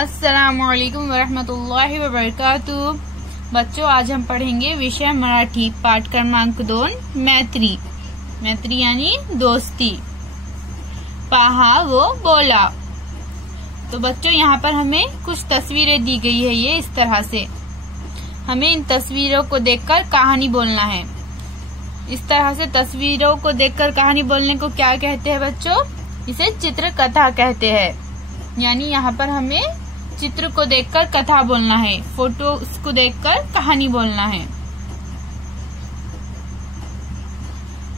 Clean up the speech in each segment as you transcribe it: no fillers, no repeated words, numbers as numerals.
अस्सलामुअलैकुम वरहमतुल्लाहि वबरकातुहू। बच्चों, आज हम पढ़ेंगे विषय मराठी पाठ क्रमांक 2 मैत्री। मैत्री यानी दोस्ती। पहा वो बोला। तो बच्चों, यहाँ पर हमें कुछ तस्वीरें दी गई है। ये इस तरह से हमें इन तस्वीरों को देखकर कहानी बोलना है। इस तरह से तस्वीरों को देखकर कहानी बोलने को क्या कहते हैं बच्चों? इसे चित्र कथा कहते हैं। यानी यहाँ पर हमें चित्र को देखकर कथा बोलना है, फोटो को देखकर कहानी बोलना है।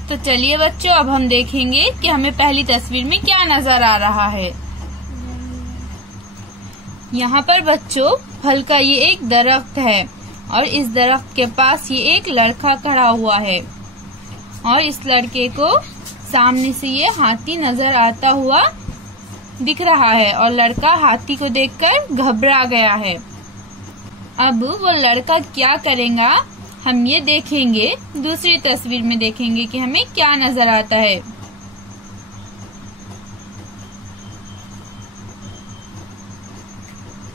तो चलिए बच्चों, अब हम देखेंगे कि हमें पहली तस्वीर में क्या नजर आ रहा है। यहाँ पर बच्चों फल का ये एक दरख्त है और इस दरख्त के पास ये एक लड़का खड़ा हुआ है और इस लड़के को सामने से ये हाथी नजर आता हुआ दिख रहा है और लड़का हाथी को देखकर घबरा गया है। अब वो लड़का क्या करेगा हम ये देखेंगे। दूसरी तस्वीर में देखेंगे कि हमें क्या नजर आता है।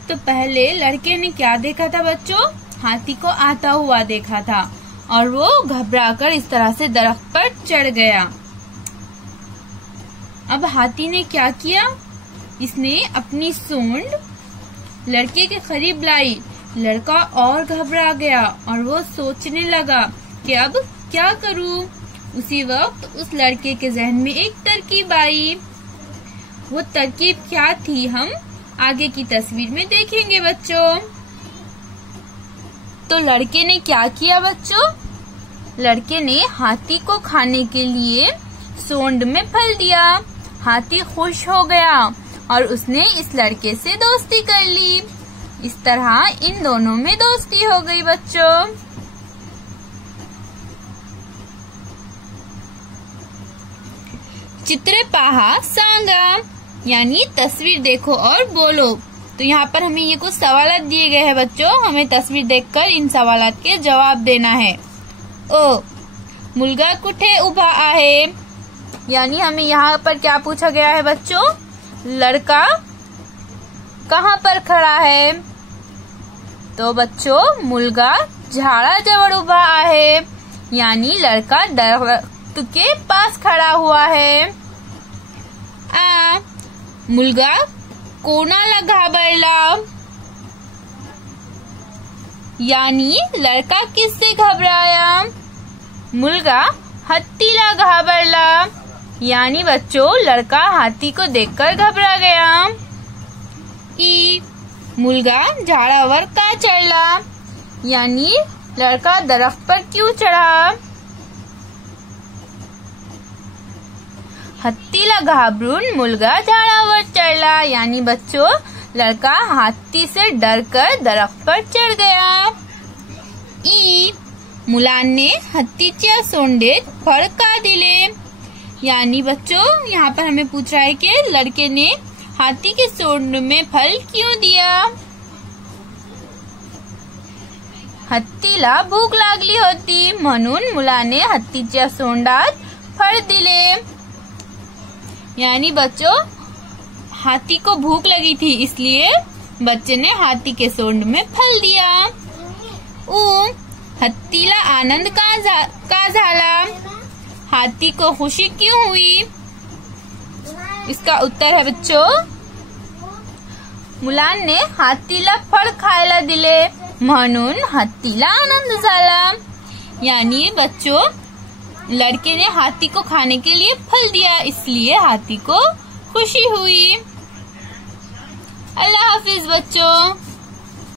तो पहले लड़के ने क्या देखा था बच्चों? हाथी को आता हुआ देखा था और वो घबराकर इस तरह से दरख्त पर चढ़ गया। अब हाथी ने क्या किया? इसने अपनी सूंड लड़के के करीब लाई। लड़का और घबरा गया और वो सोचने लगा कि अब क्या करूं। उसी वक्त उस लड़के के जहन में एक तरकीब आई। वो तरकीब क्या थी हम आगे की तस्वीर में देखेंगे बच्चों। तो लड़के ने क्या किया बच्चों? लड़के ने हाथी को खाने के लिए सूंड में फल दिया। हाथी खुश हो गया और उसने इस लड़के से दोस्ती कर ली। इस तरह इन दोनों में दोस्ती हो गई बच्चों। चित्र पहा सांगा यानी तस्वीर देखो और बोलो। तो यहाँ पर हमें ये कुछ सवाल दिए गए हैं बच्चों। हमें तस्वीर देखकर इन सवालों के जवाब देना है। ओ मुलगा कुठे उभा आहे, यानी हमें यहाँ पर क्या पूछा गया है बच्चों? लड़का कहाँ पर खड़ा है? तो बच्चों मुलगा झाडाजवळ उभा आहे, यानी लड़का दरख्त के पास खड़ा हुआ है। आ मुलगा कोणाला घाबरला, यानी लड़का किससे घबराया? मुलगा हत्तीला घाबरला, यानी बच्चों लड़का हाथी को देखकर घबरा गया। ई मुलगा झाडावर का चढ़ला, यानी लड़का दरख्त पर क्यों चढ़ा? हत्तीला घाबरून मुलगा झाडावर चढ़ला, यानी बच्चों लड़का हाथी से डरकर दरख्त पर चढ़ गया। ई मुलांने हत्तीच्या सोंडेत फळ का दिले, यानी बच्चों यहाँ पर हमें पूछ रहा है कि लड़के ने हाथी के सोंड में फल क्यों दिया? हत्तीला भूक लागली होती म्हणून मुलाने हत्तीच्या सोंडात फळ दिले, यानी बच्चों हाथी को भूख लगी थी इसलिए बच्चे ने हाथी के सोंड में फल दिया। ऊ हत्तीला आनंद का झाला, हाथी को खुशी क्यों हुई? इसका उत्तर है बच्चों मुलांने हाथीला फळ खायला दिले म्हणून हत्तीला आनंद झाला, यानी बच्चों लड़के ने हाथी को खाने के लिए फल दिया इसलिए हाथी को खुशी हुई। अल्लाह हाफिज बच्चों।